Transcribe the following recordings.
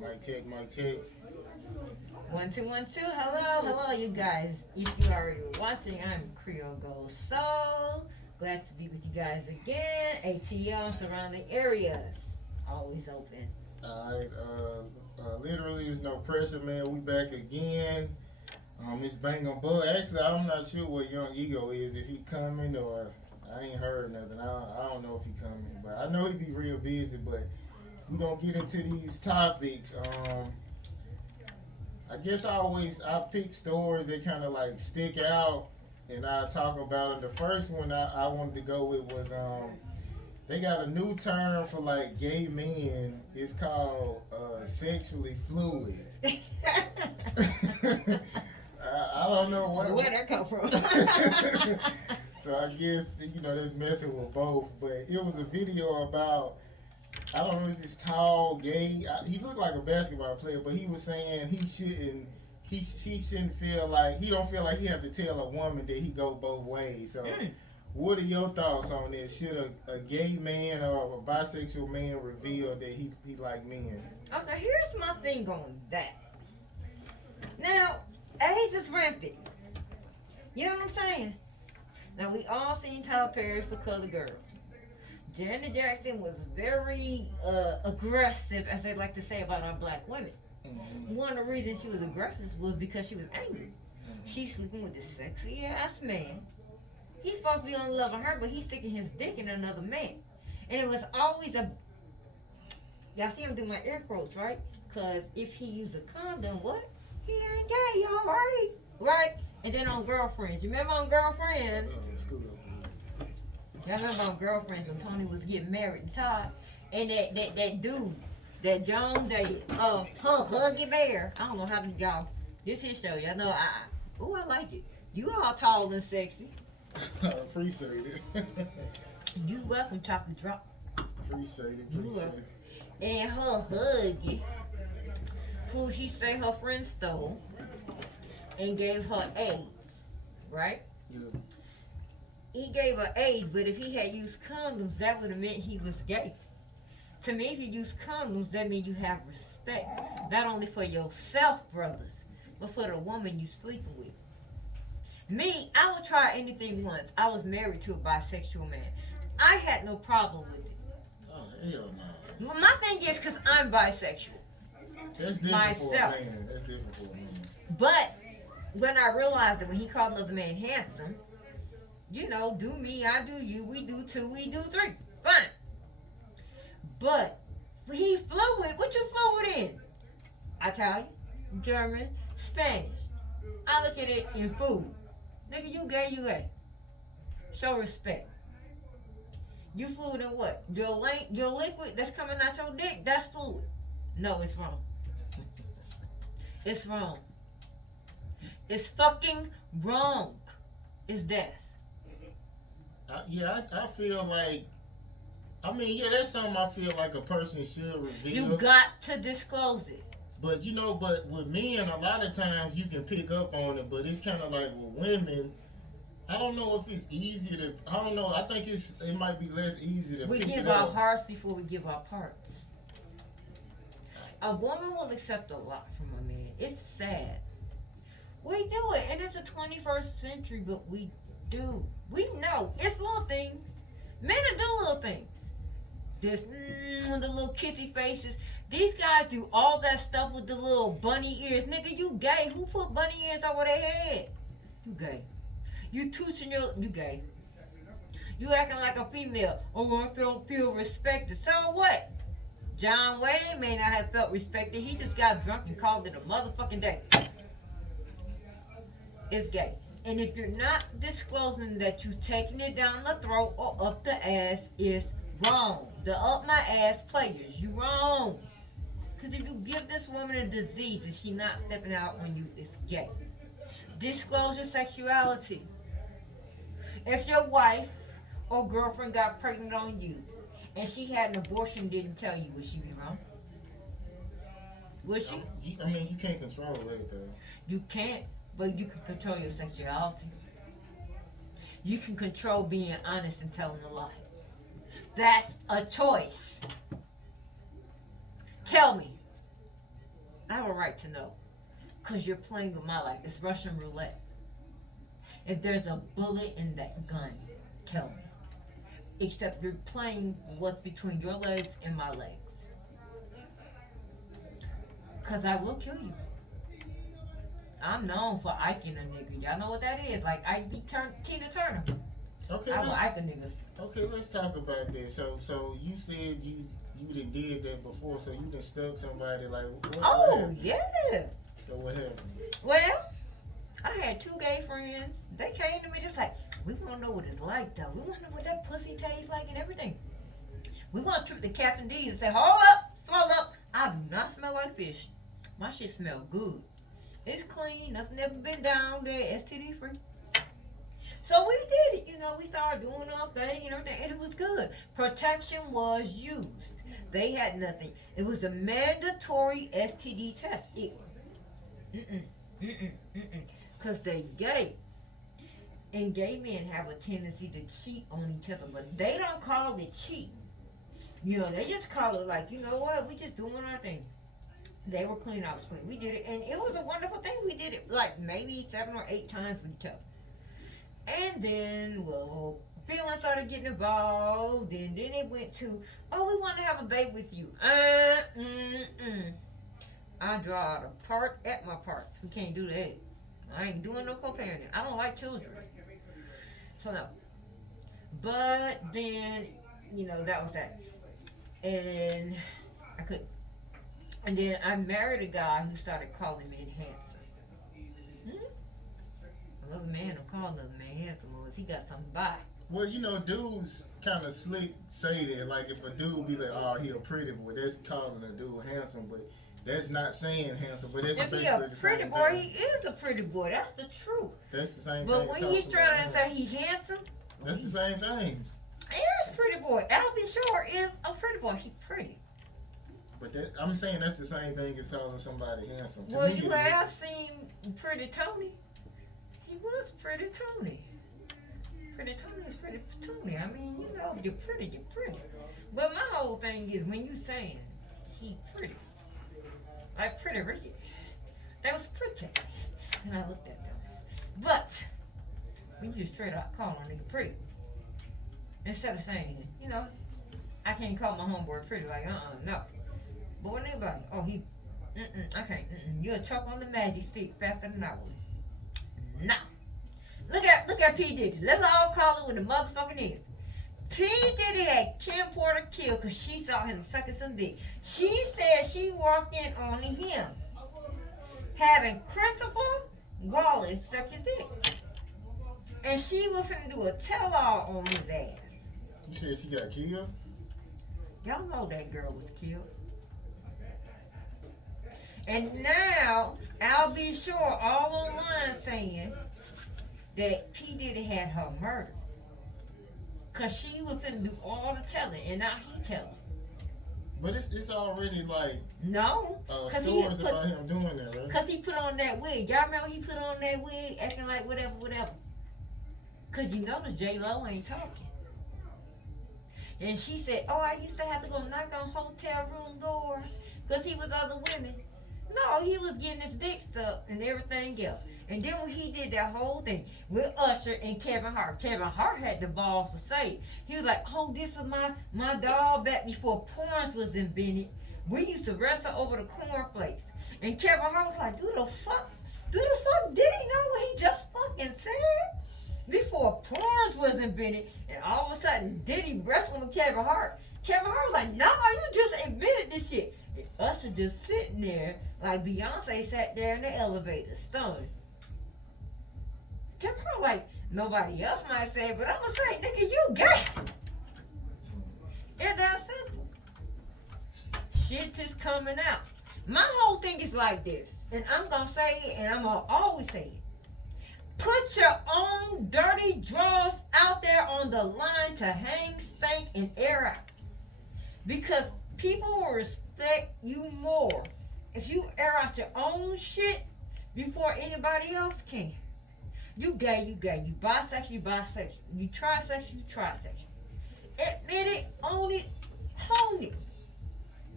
Mic check, mic check. 1212. Hello, hello, you guys. If you already were watching, I'm Creole Gold Soul. Glad to be with you guys again. ATL surrounding areas always open. Alright, literally, there's no pressure, man. We back again. It's Bang on Bud. Actually, I'm not sure what Young Ego is, if he coming or I ain't heard nothing. I don't know if he coming, but I know he be real busy. But we gonna get into these topics. I guess I pick stories that kind of like stick out, and I talk about it. The first one I wanted to go with was they got a new term for like gay men. It's called sexually fluid. I don't know what. Where'd that come from? So I guess that's messing with both. But it was a video about I don't know, it's this tall gay. He looked like a basketball player, but he was saying he shouldn't. He shouldn't feel like he don't feel like he have to tell a woman that he go both ways. So, what are your thoughts on this? Should a gay man or a bisexual man reveal that he like men? Okay, here's my thing on that. Now, AIDS is rampant. You know what I'm saying? Now, we all seen Tyler Perry for Colored Girls. Janet Jackson was very aggressive, as they like to say about our black women. Mm-hmm. One of the reasons she was aggressive was because she was angry. She's sleeping with this sexy ass man. He's supposed to be on love of her, but he's sticking his dick in another man. And it was always a. Y'all see him do my air quotes, right? Because if he used a condom, what? He ain't gay, y'all, right? Right? And then on Girlfriends. You remember on Girlfriends? Y'all remember on Girlfriends when Tony was getting married and Todd? And that dude, that Joan, Huggy Bear. I don't know how to y'all. This his show. Y'all know I like it. You all tall and sexy. I appreciate it. You welcome, Chocolate Drop. Appreciate it. And her Huggy, who she say her friend stole and gave her AIDS, right? Yeah. He gave her AIDS, but if he had used condoms, that would have meant he was gay. To me, if you use condoms, that means you have respect. Not only for yourself, brothers, but for the woman you sleeping with. Me, I would try anything once. I was married to a bisexual man. I had no problem with it. Oh, hell no. Well, my thing is because I'm bisexual. That's different Myself. for a man. That's different for a man. But when I realized that when he called another man handsome, do me, I do you, we do two, we do three. Fine. But he fluid. What you fluid in? Italian, German, Spanish. I look at it in food. Nigga, you gay, you gay. Show respect. You fluid in what? Your liquid that's coming out your dick, that's fluid. No, it's wrong. It's wrong. It's fucking wrong. It's death. I feel like, that's something I feel like a person should reveal. You got to disclose it. But but with men, a lot of times you can pick up on it. But it's kind of like with women. I don't know if it's easy to. I don't know. I think it might be less easy to. We pick give it our up. hearts before we give our parts. A woman will accept a lot from a man. It's sad. We do it, and it's the 21st century, but we do. We know it's little things. Men do little things. This the little kissy faces. These guys do all that stuff with the little bunny ears. Nigga, you gay. Who put bunny ears over their head? You gay. You tooting you gay. You acting like a female. Oh, I don't feel respected. So what? John Wayne may not have felt respected. He just got drunk and called it a motherfucking day. It's gay. And if you're not disclosing that you're taking it down the throat or up the ass, it's wrong. The up my ass players, you wrong. Because if you give this woman a disease and she not stepping out on you, it's gay. Disclose your sexuality. If your wife or girlfriend got pregnant on you and she had an abortion and didn't tell you, would she be wrong? Would she? You can't control that though. You can't, but you can control your sexuality. You can control being honest and telling a lie. That's a choice. Tell me, I have a right to know. Because you're playing with my life. It's Russian roulette. If there's a bullet in that gun, tell me. Except you're playing what's between your legs and my legs. Because I will kill you. I'm known for Iking a nigga. Y'all know what that is. Like Tina Turner. Okay, I will Ike a nigga. okay, let's talk about this. So you said you done did that before, so you done stuck somebody like what happened? Yeah. So what happened? Well, I had 2 gay friends. They came to me just like, we want to know what it's like, though. We want to know what that pussy tastes like and everything. We want to trip to Captain D's and say, hold up, swallow up. I do not smell like fish. My shit smell good. It's clean. Nothing ever been down there. STD free. So we did it. We started doing our thing and everything, and it was good. Protection was used. They had nothing. It was a mandatory STD test. Because they gay. And gay men have a tendency to cheat on each other, but they don't call it cheating. They just call it like, you know what, we just doing our thing. They were clean, I was clean. We did it, and it was a wonderful thing. We did it like maybe 7 or 8 times with each other. And then, feelings started getting involved, and then it went to, we want to have a baby with you. I draw out a part at my parts. We can't do that. I ain't doing no co-parenting. I don't like children. So no. But then, that was that. And I couldn't. And then I married a guy who started calling me handsome. Another man who called another man handsome was he got something by. Well, dudes kind of slick say that, like if a dude be like, oh, he a pretty boy, that's calling a dude handsome, but that's not saying handsome, but that's if basically he a the pretty same boy, thing. he is a pretty boy. That's the truth. That's the same but thing. But when you straight out and say he handsome, that's the same thing. He is a pretty boy. Albie Shore is a pretty boy. He's pretty. But I'm saying that's the same thing as calling somebody handsome. Well, you have seen Pretty Tony. He was Pretty Tony. Pretty Tony is Pretty Tony. I mean, you're pretty, you're pretty. But my whole thing is when you saying he pretty, like Pretty Ricky, that was pretty. And I looked at them. But when you just straight out call a nigga pretty, instead of saying, I can't call my homeboy pretty, like, no. But when anybody, I can't, you'll choke on the magic stick faster than I would. No. Look at P. Diddy. Let's all call it what the motherfucking is. P. Diddy had Kim Porter killed because she saw him sucking some dick. She said she walked in on him having Christopher Wallace suck his dick. And she was finna do a tell-all on his ass. You said she got killed? Y'all know that girl was killed. And now, Albie Shore all online saying that P. Diddy had her murdered. Because she was finna do all the telling, and now he telling. But it's already like... No. Stories about him doing that, right? Because he put on that wig. Y'all remember he put on that wig acting like whatever. Because you notice J-Lo ain't talking. And she said, I used to have to go knock on hotel room doors because he was other women. No, he was getting his dick sucked and everything else. And then when he did that whole thing with Usher and Kevin Hart had the balls to say it. He was like, this is my dog back before porn was invented. We used to wrestle over the cornflakes. And Kevin Hart was like, do the fuck did he know what he just fucking said? Before porn was invented, and all of a sudden Diddy wrestling with Kevin Hart. Kevin Hart was like, no, you just admitted this shit. And Usher just sitting there like Beyonce sat there in the elevator, stunned. Kevin Hart like, nobody else might say it, but I'm gonna say, nigga, you gay. It's that simple. Shit just coming out. My whole thing is like this, and I'm gonna say it, and I'm gonna always say it. Put your own dirty drawers out there on the line to hang, stank, and air out. Because people will respect you more if you air out your own shit before anybody else can. You gay, you gay. You bisexual, you bisexual. You trisexual, you trisexual. Admit it, own it, hone it.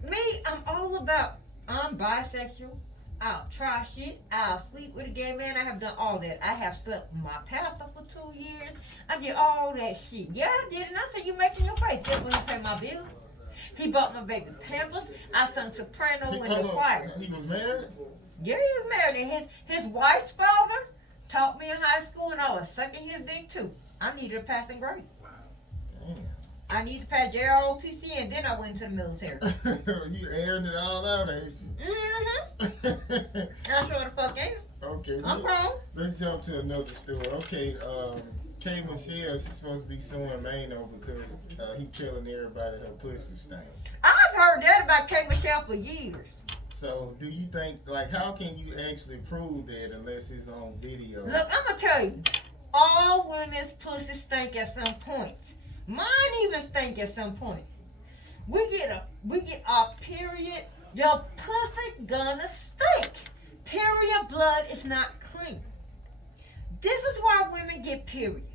Me, I'm all about I'm bisexual. I'll try shit. I'll sleep with a gay man. I have done all that. I have slept with my pastor for 2 years. I did all that shit. Yeah, I did. And I said, you making your face. Guess when he paid my bill? He bought my baby Pampers. I sung soprano in the choir. He was married? Yeah, he was married. And his wife's father taught me in high school, and I was sucking his dick too. I needed a passing grade. Damn. I needed to pass JROTC, and then I went into the military. You aired it all out, ain't you? I sure the fuck am. Okay. I'm grown. Let's jump to another story. Okay, K. Michelle, she's supposed to be suing Mano because he telling everybody her pussy stank. I've heard that about K. Michelle for years. So, do you think, like, how can you actually prove that unless it's on video? Look, I'm gonna tell you, all women's pussy stink at some point. Mine even stink at some point. We get our period, your pussy gonna stink. Period blood is not clean. This is why women get periods.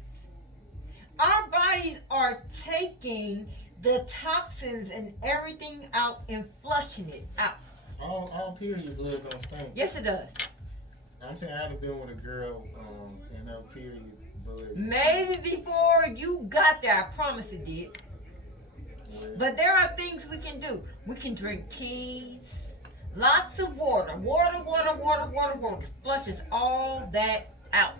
Our bodies are taking the toxins and everything out and flushing it out. All period blood don't stink. Yes, it does. I'm saying I'd have been with a girl and her period blood. Maybe before you got there, I promise it did. Yeah. But there are things we can do. We can drink teas, lots of water. Water flushes all that out.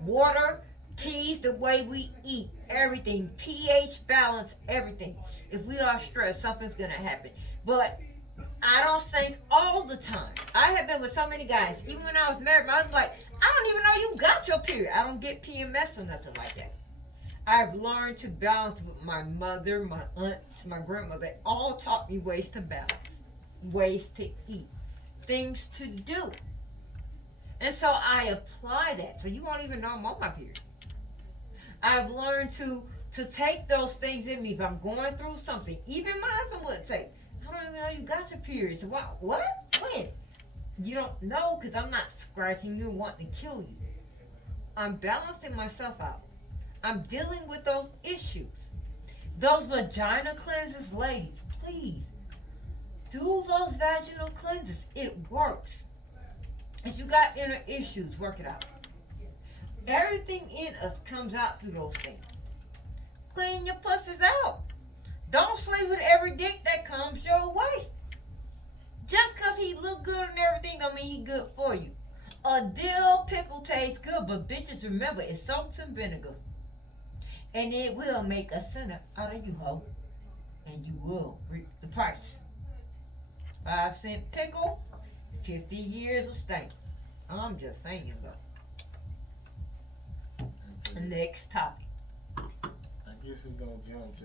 Water, teas, the way we eat, everything, pH balance, everything. If we are stressed, something's gonna happen. But I don't stink all the time. I have been with so many guys. Even when I was married, I was like, I don't even know you got your period. I don't get PMS or nothing like that. I've learned to balance with my mother, my aunts, my grandmother. They all taught me ways to balance, ways to eat, things to do. And so I apply that. So you won't even know I'm on my period. I've learned to take those things in me. If I'm going through something, even my husband would say, I don't even know you got your period. So what? When? You don't know because I'm not scratching you and wanting to kill you. I'm balancing myself out. I'm dealing with those issues. Those vagina cleanses, ladies, please do those vaginal cleanses. It works. If you got inner issues, work it out. Everything in us comes out through those things. Clean your pussies out. Don't sleep with every dick that comes your way. Just because he look good and everything don't mean he good for you. A dill pickle tastes good, but bitches remember it's salt and vinegar. And it will make a sinner out of you, ho. And you will reap the price. 5-cent pickle, 50 years of stank. I'm just saying though. Okay. Next topic. I guess we're gonna jump to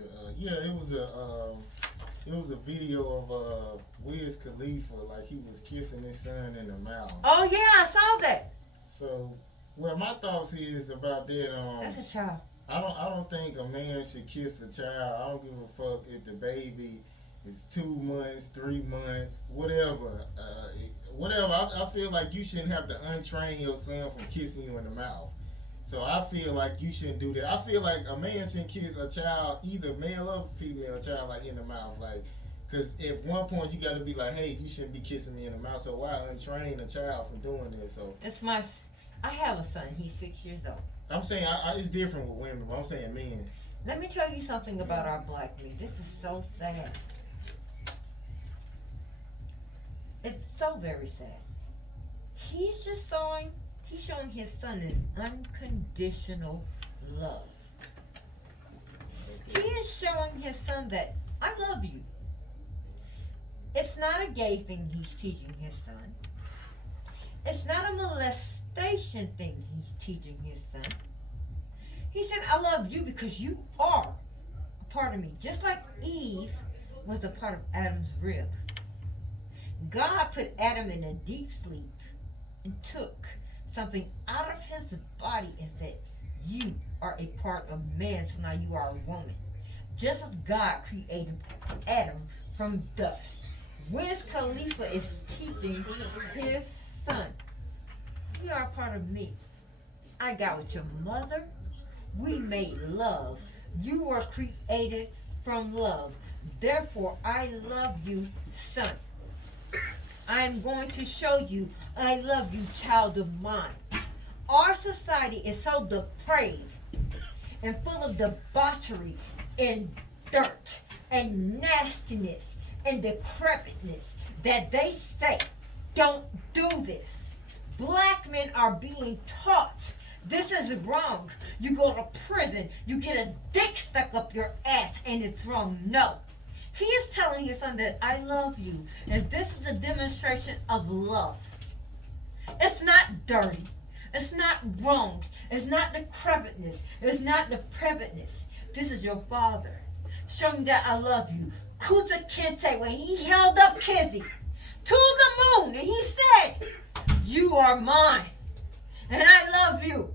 it was a video of Wiz Khalifa, like he was kissing his son in the mouth. Oh yeah, I saw that. So, well, my thoughts is about that. That's a child. I don't think a man should kiss a child. I don't give a fuck if the baby is 2 months, 3 months, whatever. Whatever. I feel like you shouldn't have to untrain your son from kissing you in the mouth. So I feel like you shouldn't do that. I feel like a man shouldn't kiss a child, either male or female child, like in the mouth. Like, because at one point you got to be like, hey, you shouldn't be kissing me in the mouth. So why untrain a child from doing that? So I have a son. He's 6 years old. I'm saying it's different with women, but I'm saying men. Let me tell you something about our black men. This is so sad. It's so very sad. He's showing his son an unconditional love. He is showing his son that I love you. It's not a gay thing he's teaching his son. It's not a molestation thing he's teaching his son. He said, I love you because you are a part of me. Just like Eve was a part of Adam's rib. God put Adam in a deep sleep and took something out of his body and said, you are a part of man, so now you are a woman. Just as God created Adam from dust. Wiz Khalifa is teaching his son, you are a part of me. I got with your mother. We made love. You were created from love. Therefore, I love you, son. I am going to show you I love you, child of mine. Our society is so depraved and full of debauchery and dirt and nastiness and decrepitness that they say, don't do this. Black men are being taught this is wrong. You go to prison, you get a dick stuck up your ass, and it's wrong. No. He is telling his son that I love you, and this is a demonstration of love. It's not dirty. It's not wrong. It's not decrepitness. It's not depravitness. This is your father showing that I love you. Kuta Kente, when he held up Kizzy to the moon, and he said, you are mine, and I love you.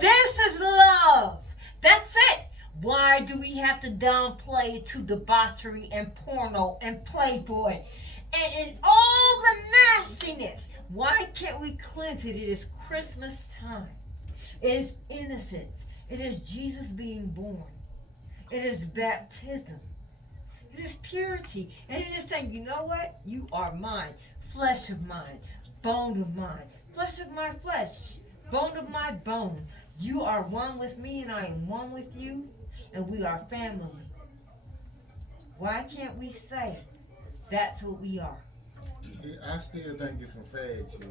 This is love. That's it. Why do we have to downplay it to debauchery and porno and Playboy and all the nastiness? Why can't we cleanse it? It is Christmas time. It is innocence. It is Jesus being born. It is baptism. It is purity. And it is saying, you know what? You are mine. Flesh of mine. Bone of mine. Flesh of my flesh. Bone of my bone. You are one with me and I am one with you. And we are family. Why can't we say that's what we are? I still think it's some fag shit.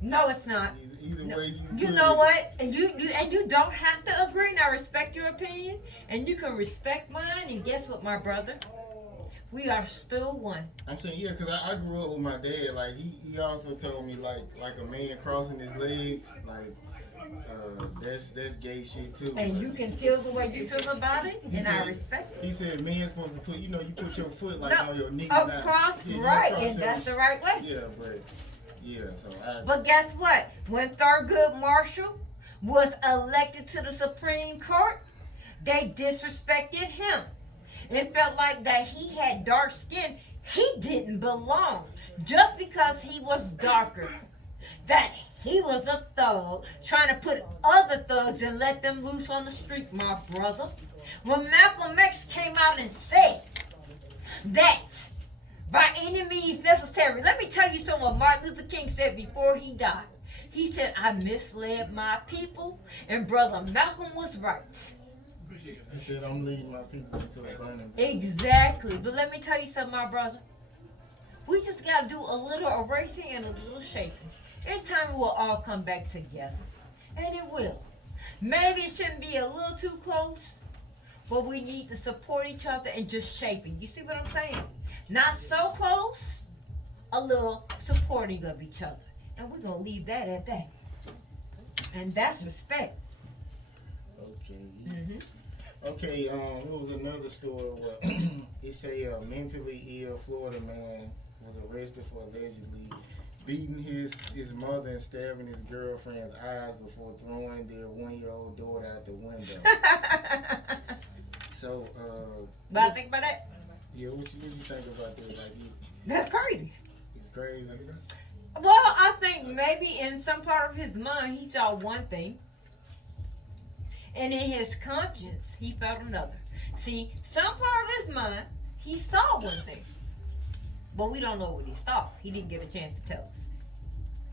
No, it's not. Either No. way You know what? And you don't have to agree. And I respect your opinion, and you can respect mine. And guess what, my brother? We are still one. I'm saying, yeah, because I grew up with my dad. Like, he also told me, like a man crossing his legs, like, that's gay shit, too. And you can feel the way you feel about it, and I respect it. He said men's supposed to put, you put your foot, like, No, on your knee. across, Yeah, right, cross and your- that's the right way. Yeah, but, yeah, so But guess what? When Thurgood Marshall was elected to the Supreme Court, they disrespected him. It felt like that he had dark skin. He didn't belong just because he was darker. That he was a thug trying to put other thugs and let them loose on the street, my brother. When Malcolm X came out and said that by any means necessary, let me tell you something what Martin Luther King said before he died. He said, I misled my people, and Brother Malcolm was right. he said, I'm leading my people into a burning. Exactly. But let me tell you something, my brother. We just got to do a little erasing and a little shaking. In time, it will all come back together. And it will. Maybe it shouldn't be a little too close, but we need to support each other and just shaping. You see what I'm saying? Not so close, a little supporting of each other. And we're going to leave that at that. And that's respect. Okay. Mm-hmm. Okay, there was another story where it say a mentally ill Florida man was arrested for allegedly beating his mother and stabbing his girlfriend's eyes before throwing their 1-year-old daughter out the window. So, But I think about that. yeah, what you think about that? Like, That's crazy. it's crazy. Well, I think maybe in some part of his mind he saw one thing, and in his conscience he felt another. See, some part of his mind he saw one thing, but we don't know what he saw. He didn't get a chance to tell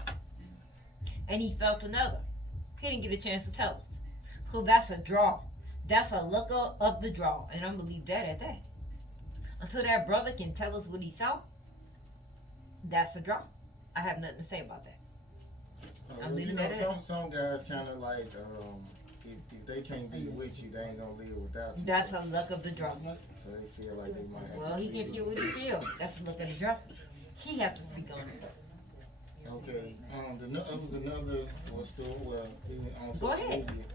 us. And he felt another. He didn't get a chance to tell us. So that's a draw. That's a look of the draw, and I'm gonna leave that at that. Until that brother can tell us what he saw, that's a draw. I have nothing to say about that. I'm leaving that at. Some guys kind of like, if they can't be with you, they ain't gonna live without you. That's a luck of the draw. So they feel like they might have Well, to he be can feel with what he feel. That's a look of the draw. He have to speak on it. Okay. There was another story. Well, on Go social ahead. media.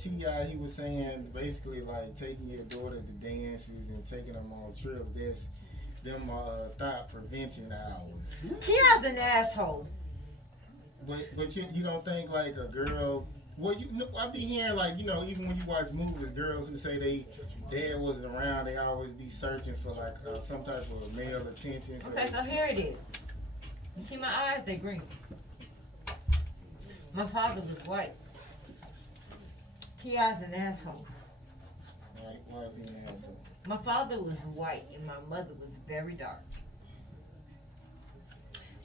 T.I. he was saying basically like taking your daughter to dances and taking them on trips. Them thought prevention hours. T.I.'s an asshole. But you don't think like a girl. Well, I be hearing like even when you watch movies, girls who say they dad wasn't around, they always be searching for like some type of male attention. So Okay, so here it is. You see my eyes? They green. My father was white. T.I.'s an asshole. Like, why is he an asshole? My father was white and my mother was very dark.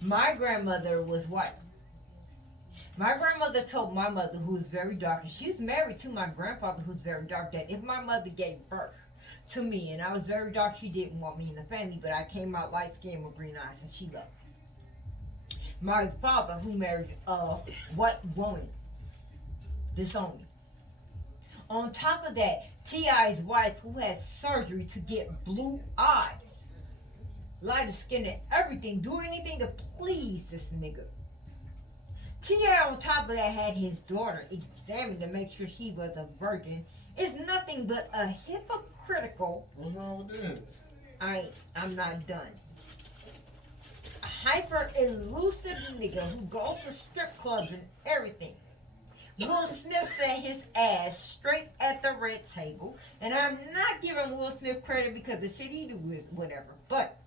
My grandmother was white. My grandmother told my mother, who was very dark, and she's married to my grandfather, who's very dark, that if my mother gave birth to me and I was very dark, she didn't want me in the family, but I came out light skinned with green eyes, and she loved me. My father, who married a white woman, disowned me. On top of that, T.I.'s wife, who had surgery to get blue eyes, lighter skin and everything, do anything to please this nigga. T.I. on top of that had his daughter examined to make sure she was a virgin. It's nothing but a hypocritical. What's wrong with that? I'm not done. A hyper elusive nigga who goes to strip clubs and everything. Will Smith set his ass straight at the red table, and I'm not giving Will Smith credit because the shit he do is whatever. But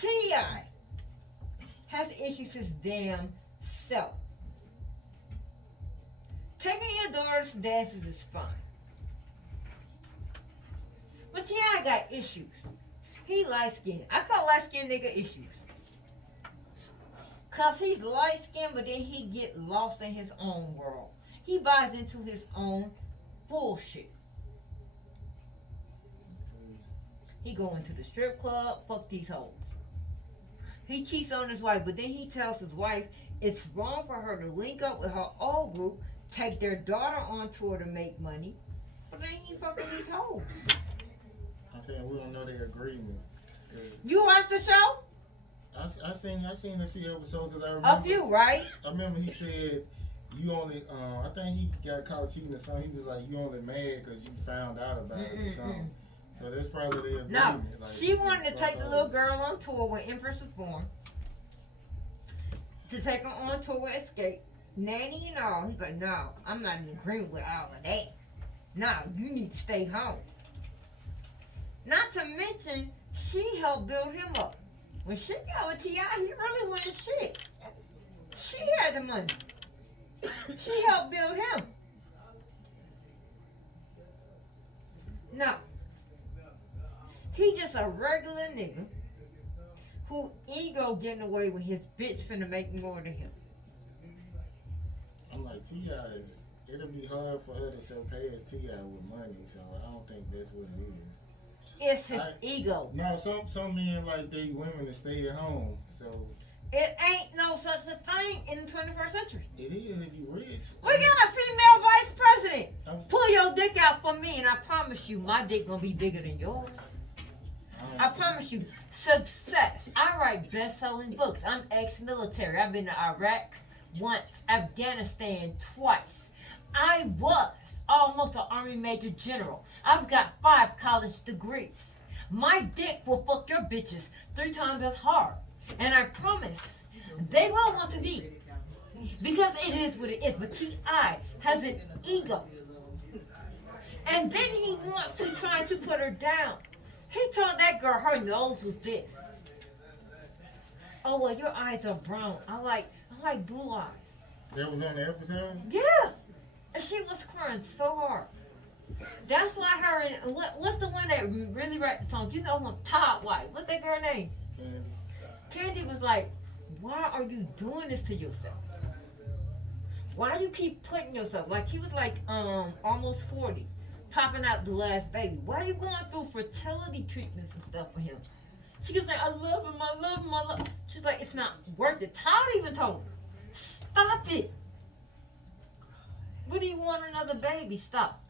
T.I. has issues his damn self. Taking your daughter to dances is fine. But T.I. got issues. He light skinned. I call light skinned nigga issues. Cause he's light skinned, but then he get lost in his own world. He buys into his own bullshit. He go into the strip club, fuck these hoes. He cheats on his wife, but then he tells his wife it's wrong for her to link up with her old group, take their daughter on tour to make money, but then he fucking these hoes. I'm saying we don't know their agreement. You watched the show? I seen a few episodes because I remember. A few, right? I remember he said you only. I think he got caught cheating or something. He was like, you only mad because you found out about it or something. So that's probably the agreement. No, like, she wanted to take the little girl on tour when Empress was born. To take her on tour with Escape. Nanny and all. He's like, no, I'm not in agreement with all of that. No, you need to stay home. Not to mention, she helped build him up. When she got with T.I., he really wasn't shit. She had the money. She helped build him. No. He just a regular nigga who ego getting away with his bitch finna make more than him. I'm like, T.I. it'll be hard for her to surpass T.I. with money, so I don't think that's what it is. It's his ego. No, some men like they women to stay at home, so. It ain't no such a thing in the 21st century. It is if you rich. We got a female vice president. Pull your dick out for me, and I promise you, my dick gonna be bigger than yours. I promise you, success. I write best-selling books. I'm ex-military. I've been to Iraq once, Afghanistan twice. I was almost an Army Major General. I've got 5 college degrees. My dick will fuck your bitches 3 times as hard. And I promise, they won't want to be. Because it is what it is. But T.I. has an ego. And then he wants to try to put her down. He told that girl her nose was this. Oh, well, your eyes are brown. I like blue eyes. That was on the episode? Yeah. And she was crying so hard. That's why her and what's the one that really wrote the song? You know him, Todd White. What's that girl name? Candy was like, why are you doing this to yourself? Why do you keep putting yourself? Like she was like almost 40, popping out the last baby. Why are you going through fertility treatments and stuff for him? She was like, I love him, I love him, I love him. She's like, it's not worth it. Todd even told her, stop it. What do you want another baby? Stop.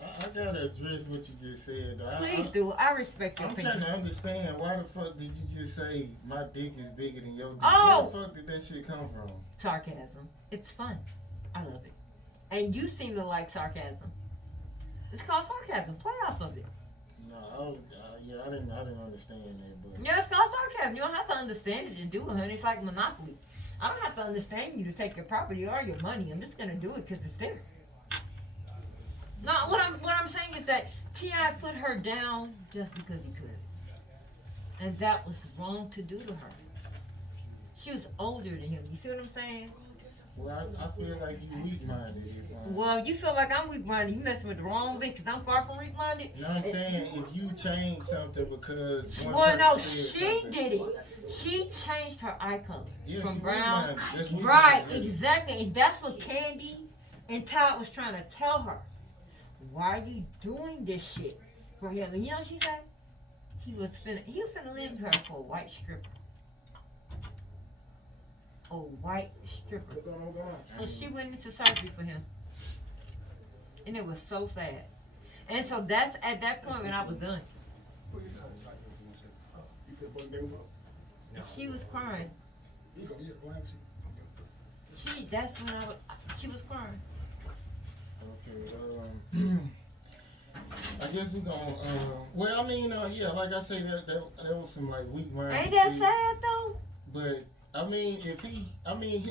I gotta address what you just said. Please do. I respect your opinion. I'm trying to understand why the fuck did you just say my dick is bigger than your dick? Oh! Where the fuck did that shit come from? Sarcasm. It's fun. I love it. And you seem to like sarcasm. It's called sarcasm. Play off of it. No, I didn't understand that. But Yeah, it's called sarcasm. You don't have to understand it to do it, honey. It's like Monopoly. I don't have to understand you to take your property or your money. I'm just gonna do it because it's there. No, what I'm saying is that T.I. put her down just because he could. And that was wrong to do to her. She was older than him. You see what I'm saying? Well, I feel like you weak-minded. Well, you feel like I'm weak-minded. You messing with the wrong bitch, 'cause I'm far from weak-minded. You know what I'm saying? If you change something because one Well, no, person said she something, did it. She changed her eye color yeah, from she brown. weak-minded. That's Right, weak-minded. exactly. And that's what Candy and Todd was trying to tell her. Why are you doing this shit for him? And you know what she said? He was finna leave her for a white stripper. A white stripper. So she went into surgery for him. And it was so sad. And so that's at that point when I was done. She was crying. That's when she was crying. Okay, I guess we're gonna, well, I mean, yeah, like I say, that was some, like, weak-minded Ain't that shit. sad though? But, I mean,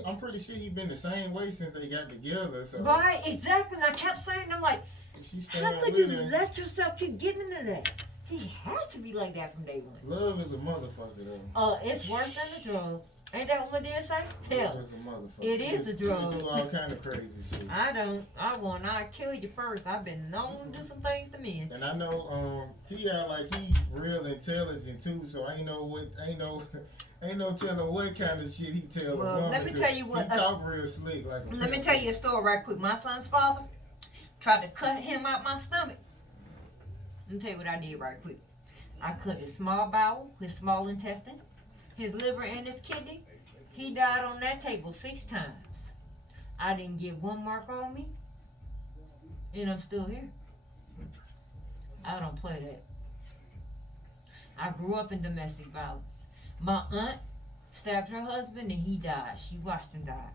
I'm pretty sure he been the same way since they got together, so. Right, exactly. I kept saying, I'm like, If she how staying could you with him, let yourself keep getting into that? He has to be like that from day one. love is a motherfucker, though. It's worse than the drug. Ain't that what my dad say? Hell, Love is a motherfucker. it is a drug. You do all kind of crazy shit. I kill you first. I've been known to do some things to men. And I know, T.I., like, he real intelligent, too, so ain't no telling what kind of shit he tell a Well, woman. let me tell you what- He talk real slick, like a Let me pimp. tell you a story right quick. My son's father tried to cut him out my stomach. Let me tell you what I did right quick. I cut his small bowel, his small intestine, his liver, and his kidney. He died on that table 6 times. I didn't get one mark on me, and I'm still here. I don't play that. I grew up in domestic violence. My aunt stabbed her husband and he died. She watched him die.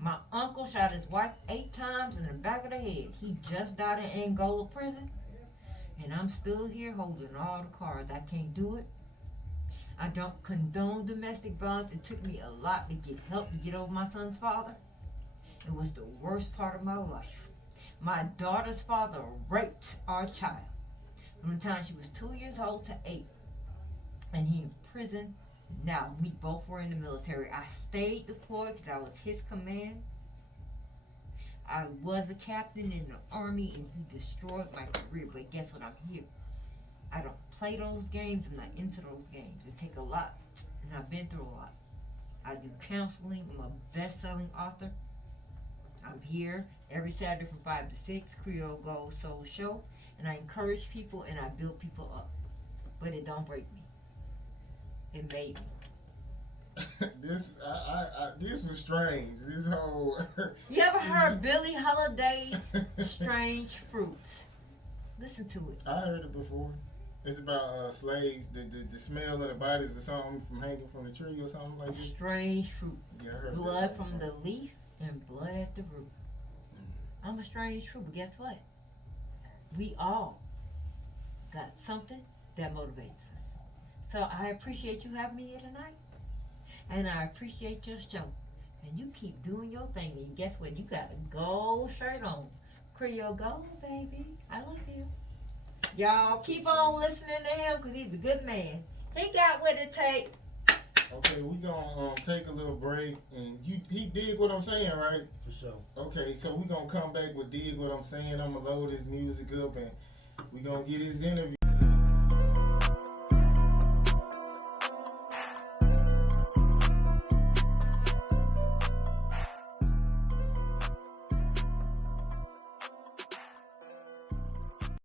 My uncle shot his wife 8 times in the back of the head. He just died in Angola prison. And I'm still here holding all the cards. I can't do it. I don't condone domestic violence. It took me a lot to get help to get over my son's father. It was the worst part of my life. My daughter's father raped our child from the time she was 2 years old to 8. And he in prison now. We both were in the military. I stayed deployed because I was his command. I was a captain in the army and he destroyed my career. But guess what? I'm here. I don't play those games. I'm not into those games. It take a lot. And I've been through a lot. I do counseling. I'm a best-selling author. I'm here every Saturday from 5 to 6, Creole Gold Soul Show. And I encourage people and I build people up. But it don't break me. It made me. This was strange. This whole. You ever heard Billie Holiday's Strange Fruits? Listen to it. I heard it before. It's about slaves, the smell of the bodies or something from hanging from the tree or something like this. Strange fruit. Yeah, I heard Blood that from before. the leaf and blood at the root. I'm a strange fruit, but guess what? We all got something that motivates us. So I appreciate you having me here tonight. And I appreciate your show. And you keep doing your thing. And guess what? You got a gold shirt on. Creole Gold, baby. I love you. Y'all keep on listening to him because he's a good man. He got what it takes. Okay, we gonna take a little break, and he dig what I'm saying, right? For sure. Okay, so we gonna come back with dig what I'm saying. I'm gonna load his music up, and we gonna get his interview.